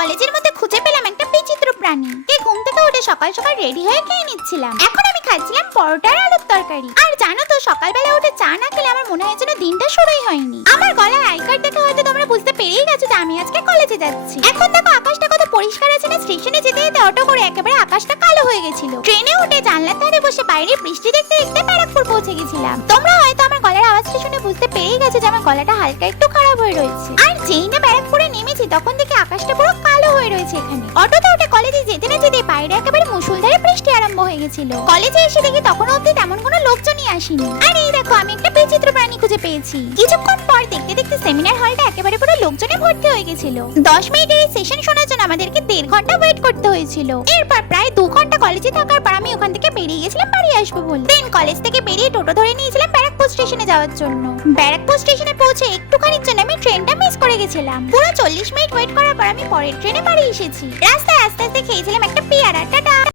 কলেজের মধ্যে খুঁজে পেলাম একটা বিচিত্র প্রাণী। ঘুম থেকে উঠে সকাল সকাল রেডি হয়ে খেয়ে নিচ্ছিলাম। এখন আমি খাচ্ছিলাম পরোটা আর আলুর তরকারি। আর জানো তো, সকালবেলা উঠে চা না খেলে আমার মনে হয় যেন দিনটা শুরুই হয়নি। আমার গলায় আই কার্ড দেখে হয়তো তোমরা বুঝতে পেরেই গেছো যে আমি আজকে কলেজে যাচ্ছি। এখন দেখো আকাশটা কত পরিষ্কার আছে না। স্টেশনে যেতে যেতে অটো করে একেবারে আকাশটা কালো হয়ে গেছিল। ট্রেনে উঠে জানলার ধারে বসে বাইরে বৃষ্টি দেখতে দেখতে ব্যারাকপুর পৌঁছে গেছিলাম। তোমরা হয়তো আমার গলার আওয়াজটা শুনে বুঝতে পেরেই গেছো যে আমার গলাটা হালকা একটু খারাপ হয়ে রয়েছে। আর যেই না ব্যারাকপুরে নেমেছি তখন থেকে আকাশটা পুরো কালো হয়ে রয়েছে। এখানে অটোতে উঠে কলেজে যেতে না যেতে বাইরে একেবারে মুষলধারে বৃষ্টি আরম্ভ হয়ে গেছিল। কলেজে এসে দেখি তখন অবধি তেমন কোনো লোকজনই আসেনি। আর এই দেখো আমি একটা বিচিত্র প্রাণী খুঁজে পেয়েছি। কিছুক্ষণ পর দেখতে দেখতে সেমিনার হলটা একেবারে পুরো লোকজনে ভর্তি হয়ে গেছিল। 10 মিনিটের এই সেশন শোনার জন্য আমাদেরকে 1.5 ঘন্টা ওয়েট করতে হয়েছিল। এরপর প্রায় 2 ঘন্টা কলেজে থাকার পর আমি ওখান থেকে বেরিয়ে গেছিলাম বাড়ি আসবো বলে। দেন কলেজ থেকে বেরিয়ে টোটো ধরে নিয়েছিলাম ব্যারাকপুর স্টেশনে যাওয়ার জন্য। ব্যারাকপুর স্টেশনে পৌঁছে একটুখানির জন্য আমি ট্রেনটা মিস করে গেছিলাম। পুরো 40 মিনিট ওয়েট করার পর আমি পরের ট্রেনে বাড়ি এসেছি। রাস্তা